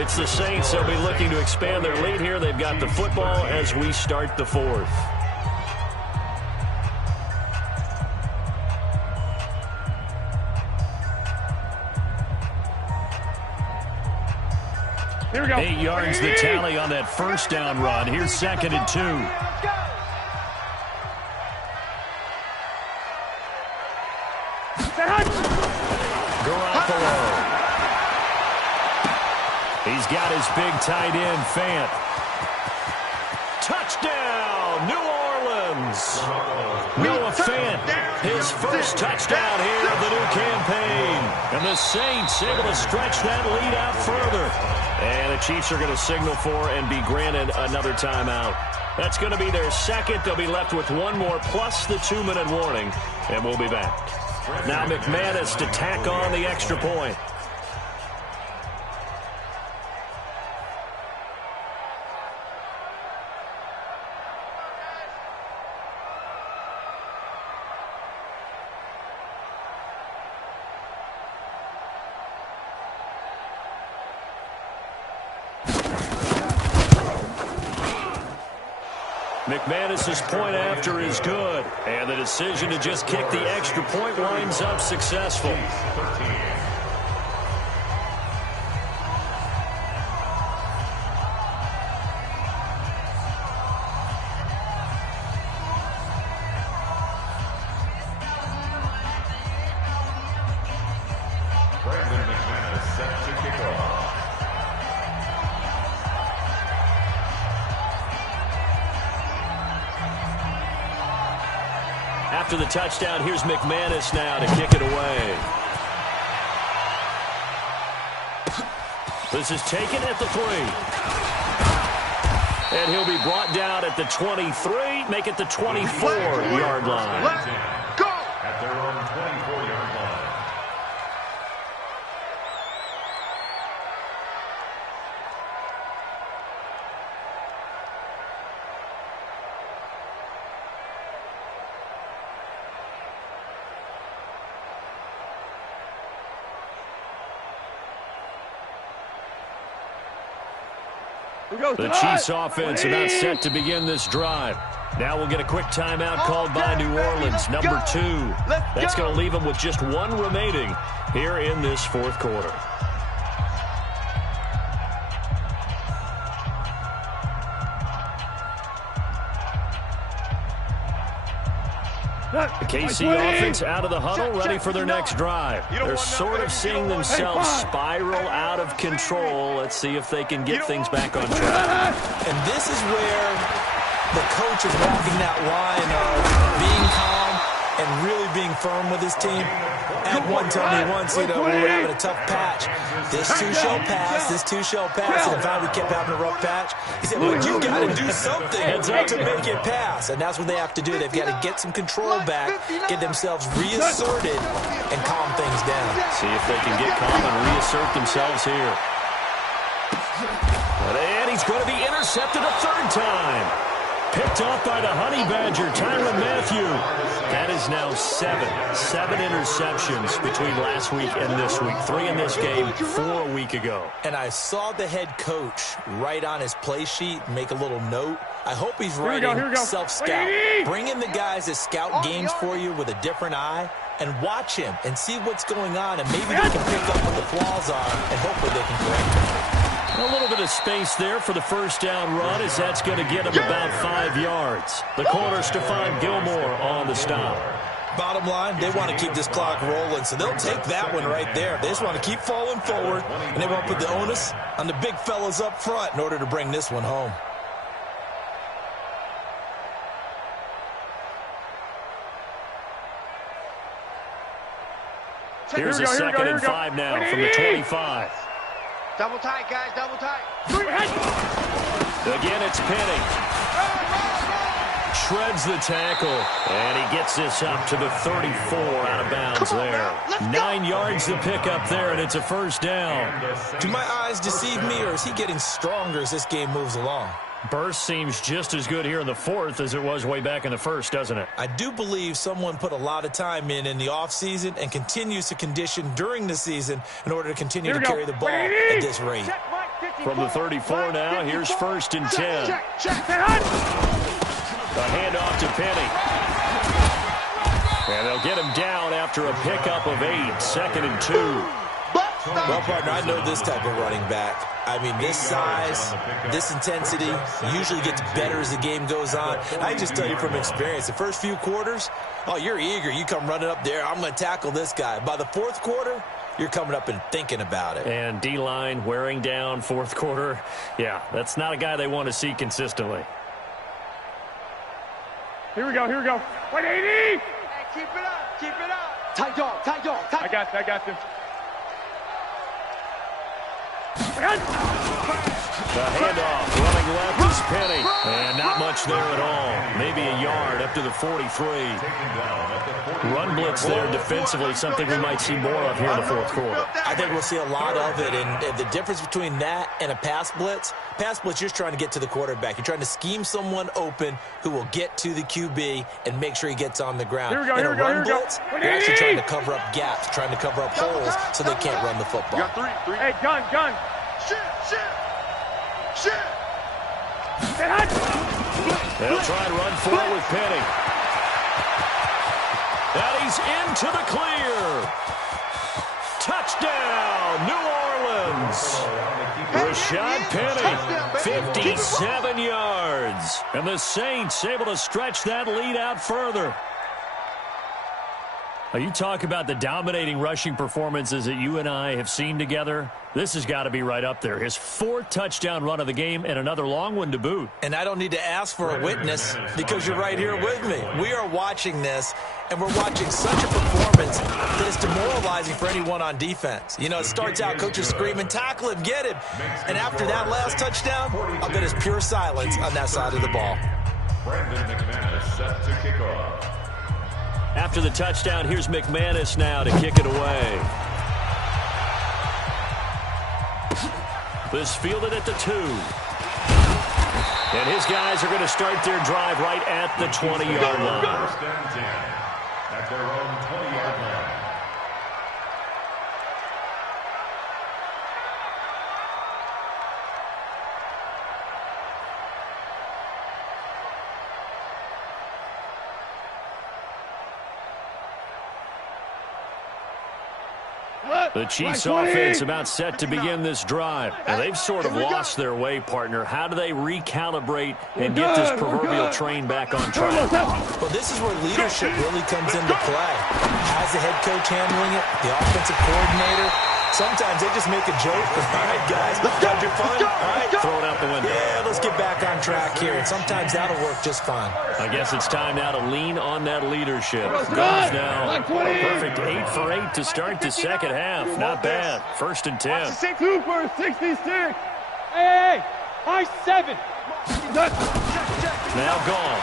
It's the Saints. They'll be looking to expand their lead here. They've got the football as we start the 4th. Here we go. 8 yards the tally on that first down run. Here's 2nd and 2. Garoppolo. He's got his big tight end, Fant. Touchdown, New Orleans. Noah Fant, his first touchdown here of the new campaign. And the Saints able to stretch that lead out further. And the Chiefs are going to signal for and be granted another timeout. That's going to be their second. They'll be left with one more plus the 2-minute warning. And we'll be back. Now McManus to tack on the extra point. McManus's point after is good, and the decision to just kick the extra point winds up successful. Brandon McManus set to kick off. After the touchdown, here's McManus now to kick it away. This is taken at the 3. And he'll be brought down at the 23, make it the 24-yard line. Let's go! At their own 24-yard line. The Chiefs offense about set to begin this drive. Now we'll get a quick timeout called by New Orleans, number 2. That's going to leave them with just 1 remaining here in this 4th quarter. The KC offense out of the huddle, ready for their next drive. They're sort of seeing themselves spiral out of control. Let's see if they can get things back on track. And this is where the coach is walking that line of being calm and really being firm with his team. At one told me once, we were having a tough patch. This too shall pass, this too shall pass. And finally we kept having a rough patch. He said, well, you got to do something to make it pass. And that's what they have to do. They've got to get some control back, get themselves reasserted, and calm things down. See if they can get calm and reassert themselves here. And he's going to be intercepted a third time. Picked off by the Honey Badger, Tyrann Mathieu. That is now seven interceptions between last week and this week. 3 in this game, 4 a week ago. And I saw the head coach write on his play sheet, make a little note. I hope he's writing self-scout. Bring in the guys that scout games for you with a different eye and watch him and see what's going on, and maybe they can pick up what the flaws are, and hopefully they can correct them. A little bit of space there for the first down run, as that's going to get him about 5 yards. The corner, Stephon Gilmore, on the stop. Bottom line, they want to keep this clock rolling, so they'll take that one right there. They just want to keep falling forward, and they want to put the onus on the big fellas up front in order to bring this one home. Here's a 2nd and 5 now from the 25. Double tight, guys, double tight. Again, it's Penny. Shreds the tackle, and he gets this up to the 34 out of bounds there. 9 yards to pick up there, and it's a first down. Do my eyes deceive me, or is he getting stronger as this game moves along? Burst seems just as good here in the 4th as it was way back in the 1st, doesn't it? I do believe someone put a lot of time in the offseason and continues to condition during the season in order to continue to carry the ball at this rate. From the 34 now, here's 1st and 10. A handoff to Penny. And they'll get him down after a pickup of 8, 2nd and 2. Well, partner, I know this type of running back. I mean, this size, this intensity usually gets better as the game goes on. I just tell you from experience, the first few quarters, oh, you're eager. You come running up there, I'm going to tackle this guy. By the 4th quarter, you're coming up and thinking about it. And D-line wearing down 4th quarter. Yeah, that's not a guy they want to see consistently. Here we go. 180! Hey, keep it up. Tight dog. I got you. The handoff, running left is Penny. And not much there at all. Maybe a yard up to the 43. Run blitz there defensively, something we might see more of here in the 4th quarter. I think we'll see a lot of it. And the difference between that and a pass blitz, you're just trying to get to the quarterback. You're trying to scheme someone open who will get to the QB and make sure he gets on the ground. In a run blitz, you're actually trying to cover up gaps, trying to cover up holes so they can't run the football. You got three. Hey, gun. Shit. They'll try and run for it with Penny. And he's into the clear. Touchdown, New Orleans. Rashad Penny, 57 yards. And the Saints able to stretch that lead out further. Now, you talk about the dominating rushing performances that you and I have seen together. This has got to be right up there. His 4th touchdown run of the game and another long one to boot. And I don't need to ask for a witness because you're right here with me. We are watching this, and we're watching such a performance that is demoralizing for anyone on defense. You know, it starts out, coaches screaming, tackle him, get him. And after that last touchdown, I'll bet it's pure silence on that side of the ball. Brandon McManus set to kick off. After the touchdown, here's McManus now to kick it away. This fielded at the 2. And his guys are going to start their drive right at the 20-yard line. 1st and 10 at their own 20-yard line. The Chiefs offense about set to begin this drive. And they've sort of lost their way, partner. How do they recalibrate and get this proverbial train back on track? Well, this is where leadership really comes into play. As the head coach handling it, the offensive coordinator, sometimes they just make a joke. All right, guys, had your fun? All right, throw it out the window. Yeah, let's get back on track here. And sometimes that'll work just fine. I guess it's time now to lean on that leadership. Goes now a perfect 8 for 8 to start the second half. Not bad. 1st and 10. 2 for 66. Hey, high 7. Now gone.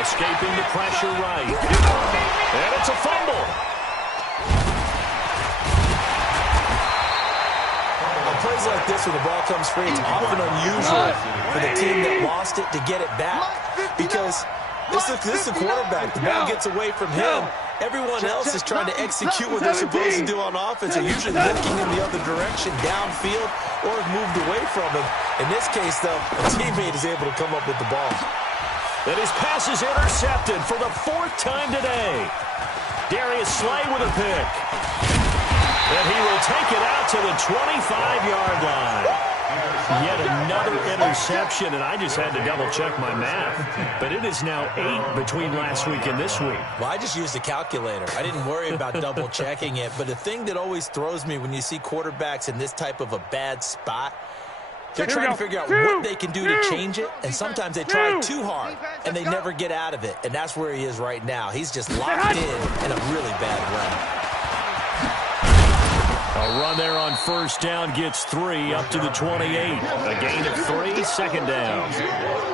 Escaping the pressure right. And it's a fumble. Plays like this where the ball comes free, it's often unusual for the team that lost it to get it back because this is the quarterback. The ball gets away from him. Everyone else is trying to execute what they're supposed to do on offense. They're usually looking in the other direction, downfield, or have moved away from him. In this case, though, a teammate is able to come up with the ball. And his pass is intercepted for the 4th time today. Darius Slay with a pick. And he will take it out to the 25-yard line. Yet another interception, and I just had to double-check my math. But it is now 8 between last week and this week. Well, I just used a calculator. I didn't worry about double-checking it. But the thing that always throws me when you see quarterbacks in this type of a bad spot, they're trying to figure out what they can do to change it, and sometimes they try too hard, and they never get out of it. And that's where he is right now. He's just locked in a really bad run. A run there on 1st down gets 3 up to the 28. A gain of 3, 2nd down.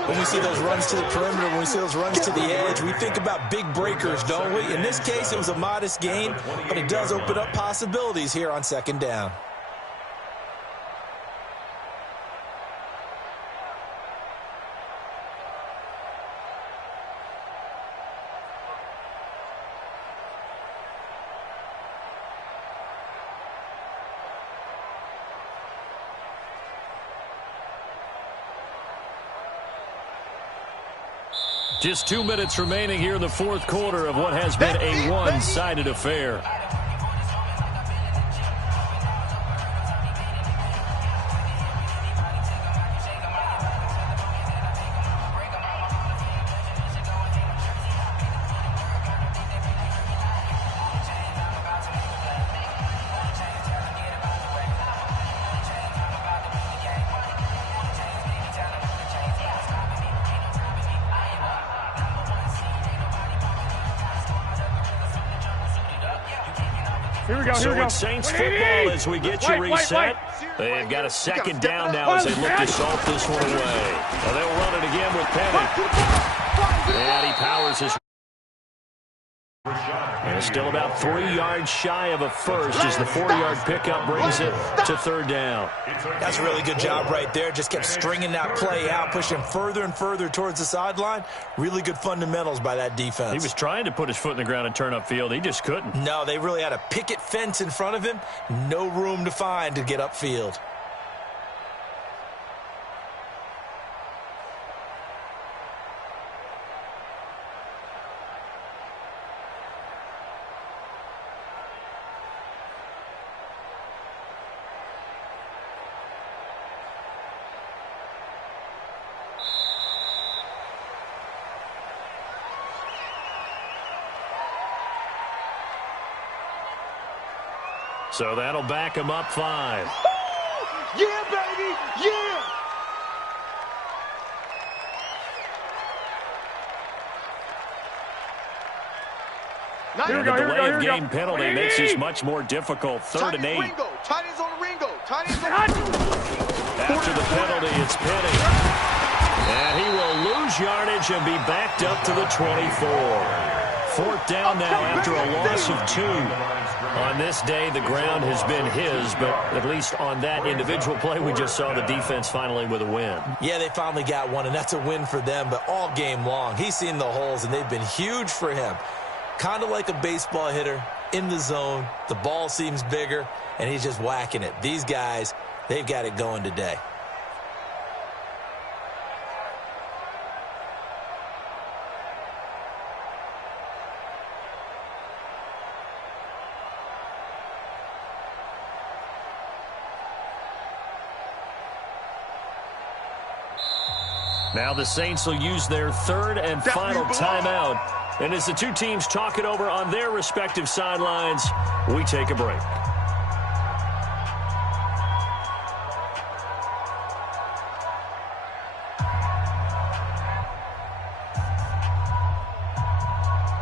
When we see those runs to the perimeter, when we see those runs to the edge, we think about big breakers, don't we? In this case, it was a modest gain, but it does open up possibilities here on 2nd down. Just 2 minutes remaining here in the 4th quarter of what has been a one-sided affair. So it's Saints football as we get you reset. They've got a 2nd down now as they look to salt this one away. Well, they'll run it again with Penny. And he powers his. And still about 3 yards shy of a first as the 4-yard pickup brings it to 3rd down. That's a really good job right there. Just kept stringing that play out, pushing further and further towards the sideline. Really good fundamentals by that defense. He was trying to put his foot in the ground and turn upfield. He just couldn't. No, they really had a picket fence in front of him. No room to find to get upfield. So that'll back him up 5. Yeah, baby! Yeah! And the delay of game penalty makes this much more difficult. 3rd and 8. Tight ends on Ringo. After the penalty, it's Penny. And he will lose yardage and be backed up to the 24. 4th down now after a loss of 2. On this day, the ground has been his, but at least on that individual play, we just saw the defense finally with a win. Yeah, they finally got one, and that's a win for them, but all game long, he's seen the holes, and they've been huge for him. Kind of like a baseball hitter in the zone. The ball seems bigger, and he's just whacking it. These guys, they've got it going today. Now the Saints will use their third and final timeout. And as the two teams talk it over on their respective sidelines, we take a break.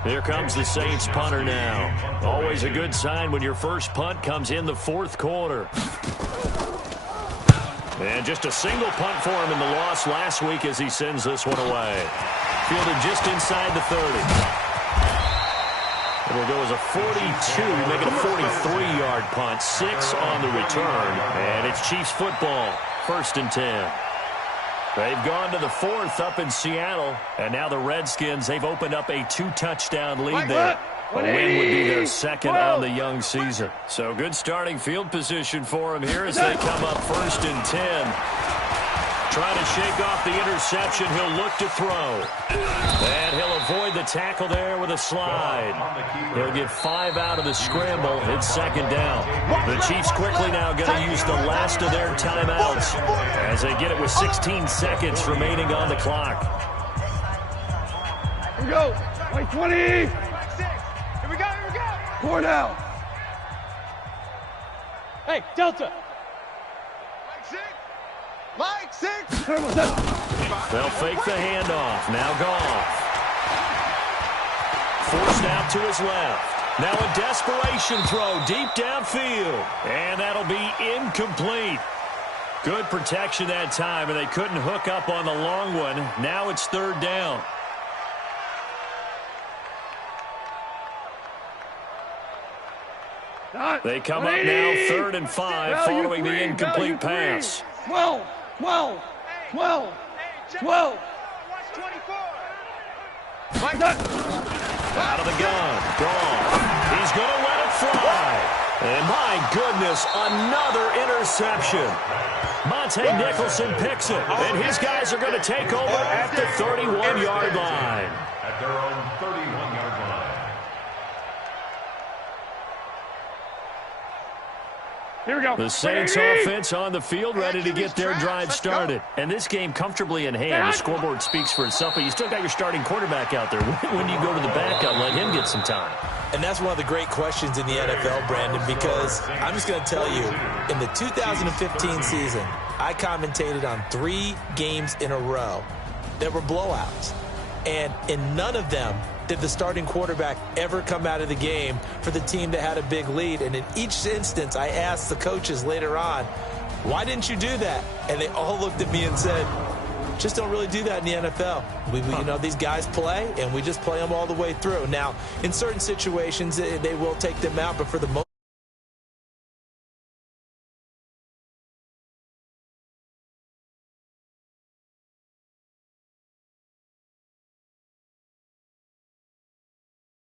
Here comes the Saints punter now. Always a good sign when your first punt comes in the fourth quarter. And just a single punt for him in the loss last week as he sends this one away. Fielded just inside the 30. It'll go as a 42, make it a 43-yard punt. 6 on the return. And it's Chiefs football, 1st and 10. They've gone to the 4th up in Seattle, and now the Redskins, they've opened up a 2-touchdown lead there. A win would be their second on the young season. So good starting field position for them here as they come up 1st and 10. Trying to shake off the interception, he'll look to throw. And he'll avoid the tackle there with a slide. He'll get 5 out of the scramble. It's 2nd down. The Chiefs quickly now going to use the last of their timeouts as they get it with 16 seconds remaining on the clock. Here we go. Like 20. Here we go. 4 down. Hey, Delta. Mike 6. They'll fake the handoff. Now Goff. Forced out to his left. Now a desperation throw deep downfield. And that'll be incomplete. Good protection that time, and they couldn't hook up on the long one. Now it's 3rd down. They come up now 3rd and 5 following the incomplete pass. 12. Out of the gun. Gone. He's going to let it fly. And my goodness, another interception. Monte Nicholson picks it. And his guys are going to take over at the 31-yard line. At their own 31-yard line. Here we go. The Saints offense on the field, ready to get their drive started. And this game comfortably in hand. The scoreboard speaks for itself, but you still got your starting quarterback out there. When you go to the backup, let him get some time. And that's one of the great questions in the NFL, Brandon, because I'm just going to tell you, in the 2015 season, I commentated on 3 games in a row that were blowouts. And in none of them did the starting quarterback ever come out of the game for the team that had a big lead. And in each instance, I asked the coaches later on, why didn't you do that? And they all looked at me and said, just don't really do that in the NFL. You know, these guys play, and we just play them all the way through. Now, in certain situations, they will take them out, but for the most